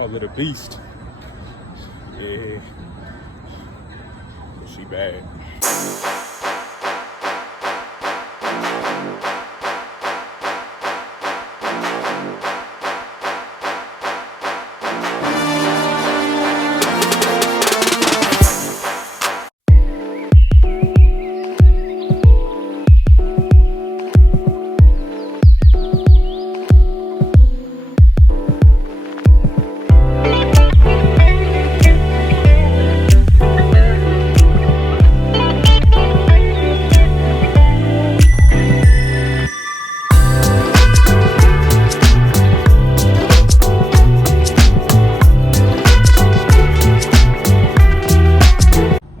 call it a beast. Yeah, she bad.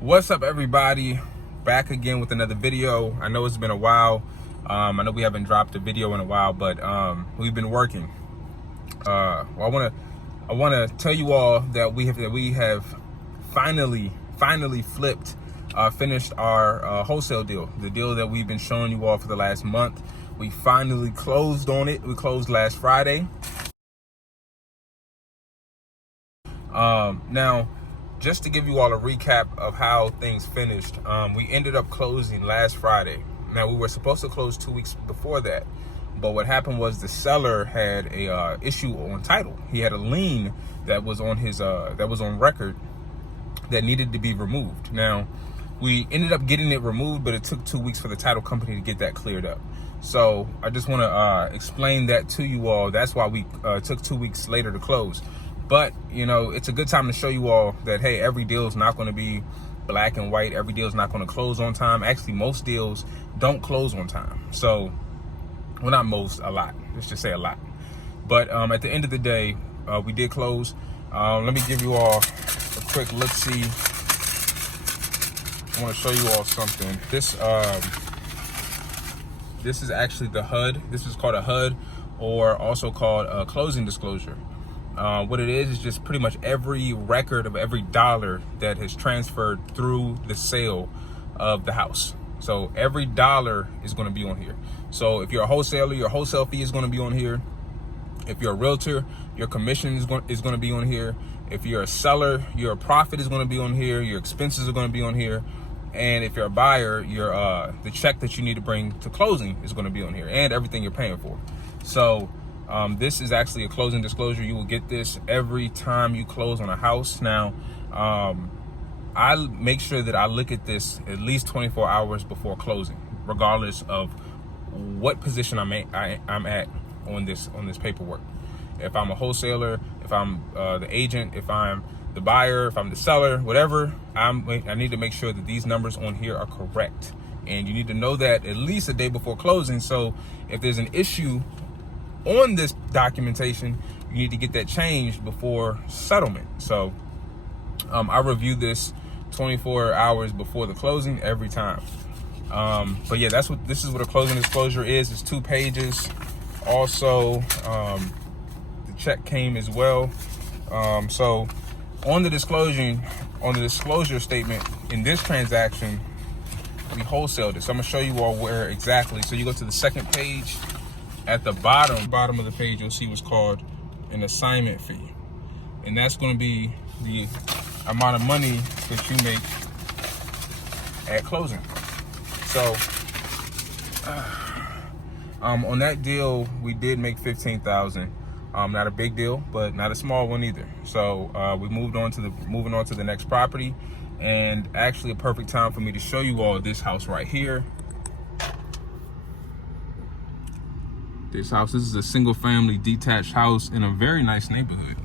What's up, everybody? Back again with another video. I know it's been a while. I know we haven't dropped a video in a while, but we've been working. I want to tell you all that we have finally flipped, finished our wholesale deal, the deal that we've been showing you all for the last month. We finally closed on it. We closed last Friday. Now, just to give you all a recap of how things finished, we ended up closing last Friday. Now, we were supposed to close 2 weeks before that, but what happened was the seller had a issue on title. He had a lien that was on his that was on record that needed to be removed. Now, we ended up getting it removed, but it took 2 weeks for the title company to get that cleared up. So I just want to explain that to you all. That's why we took 2 weeks later to close. But, you know, it's a good time to show you all that, hey, every deal is not going to be black and white. Every deal is not going to close on time. Actually, most deals don't close on time. So, well, not most, a lot. Let's just say a lot. But at the end of the day, we did close. Let me give you all a quick look-see. I want to show you all something. This is actually the HUD. This is called a HUD, or also called a closing disclosure. What it is just pretty much every record of every dollar that has transferred through the sale of the house. So every dollar is going to be on here. So if you're a wholesaler, your wholesale fee is going to be on here. If you're a realtor, your commission is going to be on here. If you're a seller, your profit is going to be on here. Your expenses are going to be on here. And if you're a buyer, your the check that you need to bring to closing is going to be on here, and everything you're paying for. So this is actually a closing disclosure. You will get this every time you close on a house. Now, I make sure that I look at this at least 24 hours before closing, regardless of what position I'm at on this paperwork. If I'm a wholesaler, if I'm the agent, if I'm the buyer, if I'm the seller, whatever, I need to make sure that these numbers on here are correct. And you need to know that at least a day before closing. So if there's an issue on this documentation, you need to get that changed before settlement. So I review this 24 hours before the closing every time. But yeah, this is what a closing disclosure is. It's 2 pages. Also, the check came as well. So on the disclosure statement, in this transaction, we wholesaled it. So I'm gonna show you all where exactly. So you go to the second page. At the bottom of the page, you'll see what's called an assignment fee. And that's going to be the amount of money that you make at closing. So on that deal, we did make $15,000. Not a big deal, but not a small one either. So we moving on to the next property, and actually a perfect time for me to show you all this house right here. This is a single family detached house in a very nice neighborhood.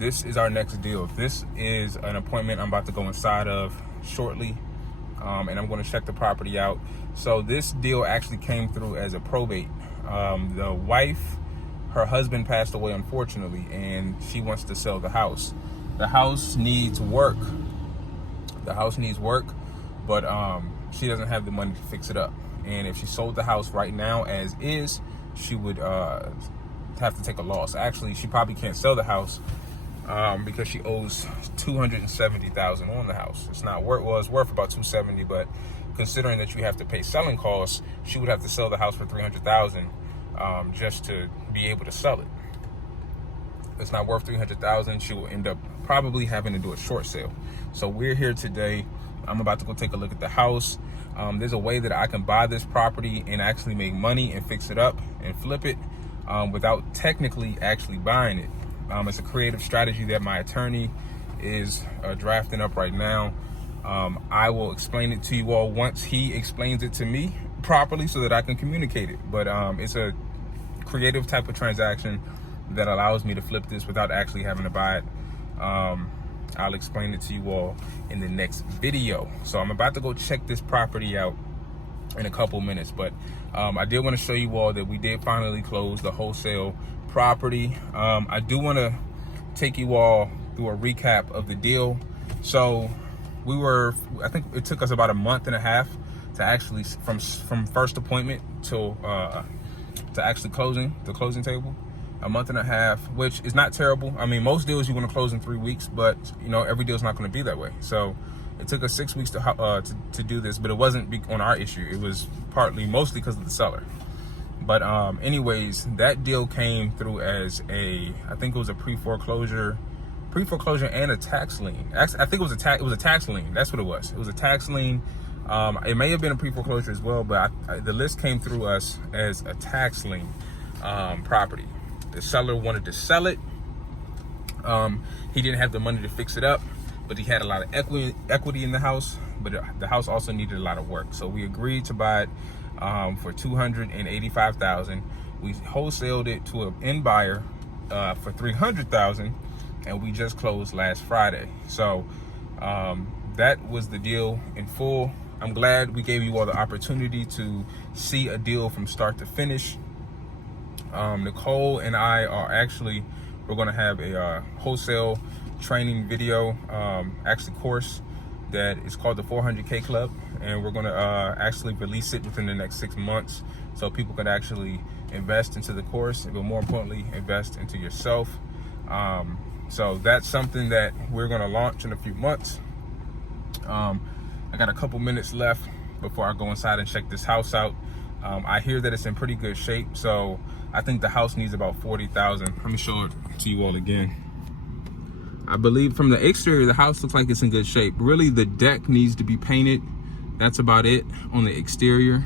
This is our next deal. This is an appointment I'm about to go inside of shortly, and I'm going to check the property out. So this deal actually came through as a probate. The wife, her husband passed away, unfortunately, and she wants to sell the house. The house needs work. But she doesn't have the money to fix it up. And if she sold the house right now as is, she would have to take a loss. Actually, she probably can't sell the house because she owes $270,000 on the house. It's not worth, well, it's worth about $270,000, but considering that you have to pay selling costs, she would have to sell the house for $300,000 just to be able to sell it. it's not worth $300,000, she will end up probably having to do a short sale. So we're here today. I'm about to go take a look at the house. There's a way that I can buy this property and actually make money and fix it up and flip it without technically actually buying it. It's a creative strategy that my attorney is drafting up right now. I will explain it to you all once he explains it to me properly so that I can communicate it. But it's a creative type of transaction that allows me to flip this without actually having to buy it. I'll explain it to you all in the next video. So I'm about to go check this property out in a couple minutes, but I did want to show you all that we did finally close the wholesale property. I do want to take you all through a recap of the deal. So I think it took us about a month and a half to actually from first appointment to actually closing the closing table. A month and a half, which is not terrible. I mean, most deals you want to close in 3 weeks, but you know, every deal's not going to be that way. So it took us 6 weeks to do this, but it wasn't on our issue. It was mostly because of the seller. But anyways, that deal came through as I think it was a pre-foreclosure and a tax lien. Actually, I think it was a tax lien. That's what it was. It was a tax lien. It may have been a pre-foreclosure as well, but the list came through us as a tax lien property. The seller wanted to sell it. He didn't have the money to fix it up, but he had a lot of equity in the house, but the house also needed a lot of work. So we agreed to buy it for $285,000. We wholesaled it to an end buyer for $300,000, and we just closed last Friday. So that was the deal in full. I'm glad we gave you all the opportunity to see a deal from start to finish. Nicole and I we're going to have a wholesale training video, course that is called the 400K Club. And we're going to actually release it within the next 6 months so people could actually invest into the course, but more importantly, invest into yourself. So that's something that we're going to launch in a few months. I got a couple minutes left before I go inside and check this house out. I hear that it's in pretty good shape, so I think the house needs about $40,000. Let me show it to you all again. I believe from the exterior, the house looks like it's in good shape. Really, the deck needs to be painted. That's about it on the exterior.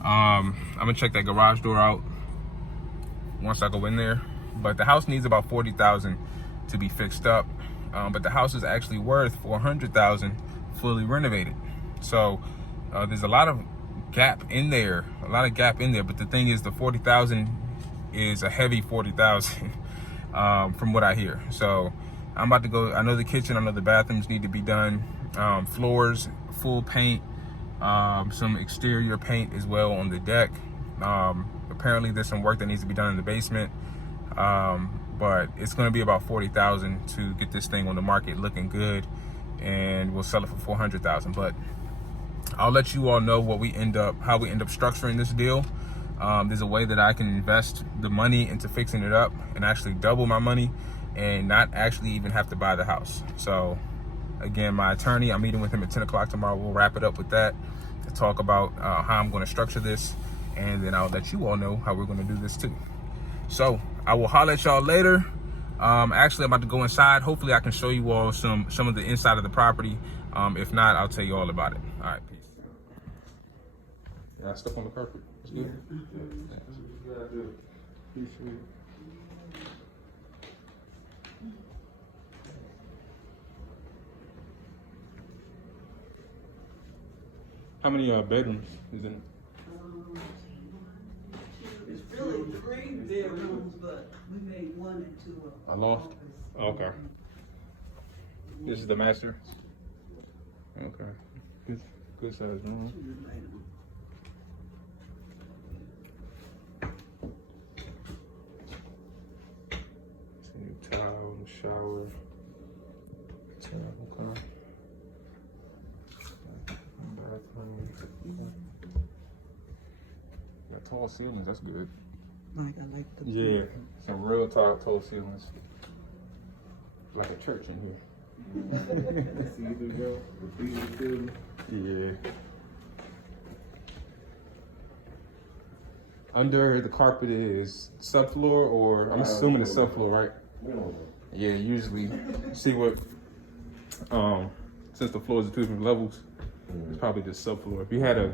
I'm gonna check that garage door out once I go in there. But the house needs about $40,000 to be fixed up. But the house is actually worth $400,000 fully renovated. So there's a lot of gap in there, but the thing is, the $40,000 is a heavy $40,000 from what I hear. So I'm about to go. I know the kitchen, I know the bathrooms need to be done, floors, full paint, some exterior paint as well on the deck. Apparently there's some work that needs to be done in the basement, but it's going to be about $40,000 to get this thing on the market looking good, and we'll sell it for $400,000. But I'll let you all know how we end up structuring this deal. There's a way that I can invest the money into fixing it up and actually double my money and not actually even have to buy the house. So again, my attorney, I'm meeting with him at 10 o'clock tomorrow. We'll wrap it up with that to talk about how I'm going to structure this, and then I'll let you all know how we're going to do this too. So I will holler at y'all later. Actually, I'm about to go inside. Hopefully I can show you all some of the inside of the property. If not, I'll tell you all about it. All right, peace. I step on the carpet. It's good. How many bedrooms is in it? It's really 3 bedrooms, but we made 1 and 2 of A loft? Okay. This is the master? Okay. Good size room. Tile, shower. Okay. Bathroom. Got tall ceilings, that's good. Like I like the Yeah, some real tall ceilings. Like a church in here. Yeah. Under the carpet is subfloor, or I'm assuming it's subfloor, right? Yeah, usually see what since the floors are two different levels, it's probably just subfloor. If you had a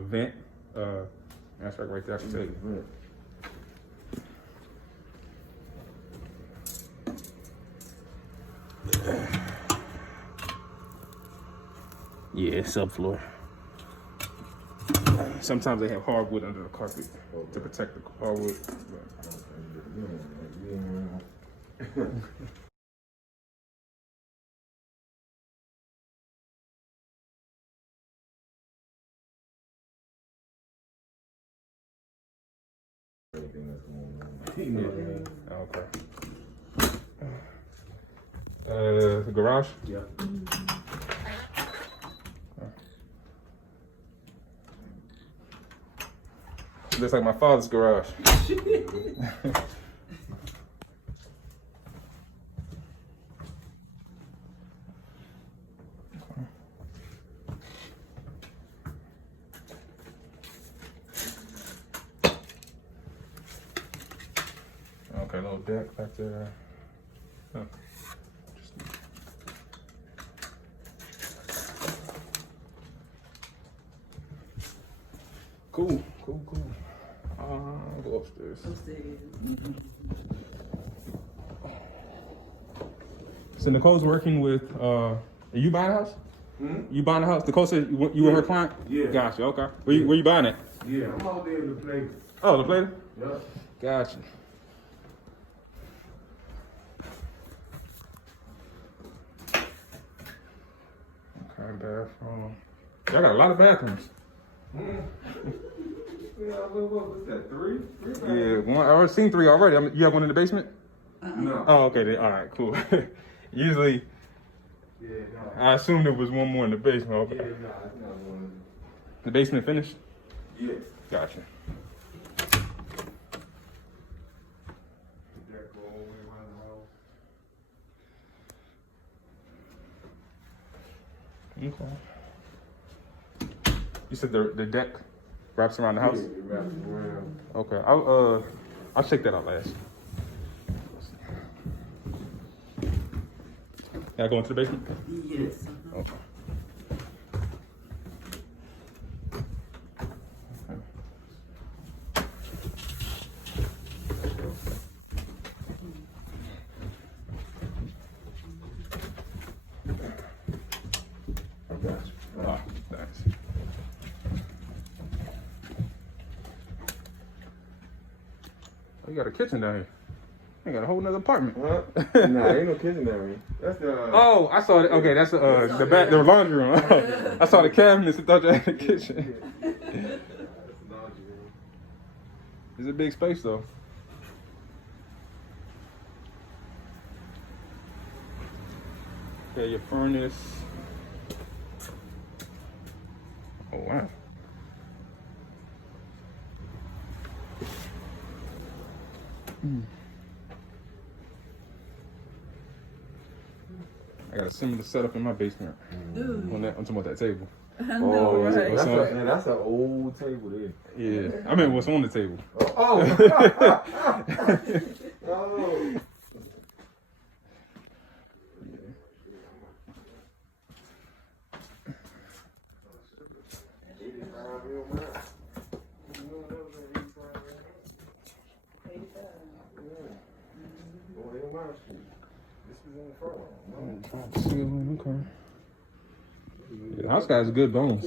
vent, that's right there. I can tell you. Yeah, it's subfloor. Sometimes they have hardwood under the carpet to protect the hardwood. Yeah. Okay. The garage? Yeah. Looks like my father's garage. Okay, little deck back there. Huh. Cool. I'll go upstairs. So Nicole's working with, are you buying a house? You buying a house? Nicole said you were her client? Yeah. Gotcha, okay. Where you buying it? Yeah, I'm out there in the play. Oh, the plate? Yeah. Gotcha. Okay, bathroom. Y'all got a lot of bathrooms. Yeah, what was that, three? Yeah, one. I've seen three already. You have one in the basement? No. Oh, okay. All right, cool. Usually, Yeah, no. I assumed there was one more in the basement. Okay. Yeah, no, it's not one. The basement finished? Yeah. Gotcha. That go all the way around the house. Okay. You said the deck wraps around the house? Yeah, it wraps around. Okay. I'll check that out last. Can I go into the basement? Yes. Okay. Oh, thanks. Oh, you got a kitchen down here. You got a whole nother apartment. Huh? Nah, ain't no kitchen down here. That's the. Oh, I saw it. Okay, that's the laundry room. I saw the cabinets and thought you had a kitchen. That's the laundry room. It's a big space though. Okay, your furnace. Oh wow. I got a similar setup in my basement. Ooh. I'm talking about that table. I know, yeah. right? That's an old table there. Yeah, I mean, what's on the table? Oh. Oh. Okay. Yeah, the house got good bones.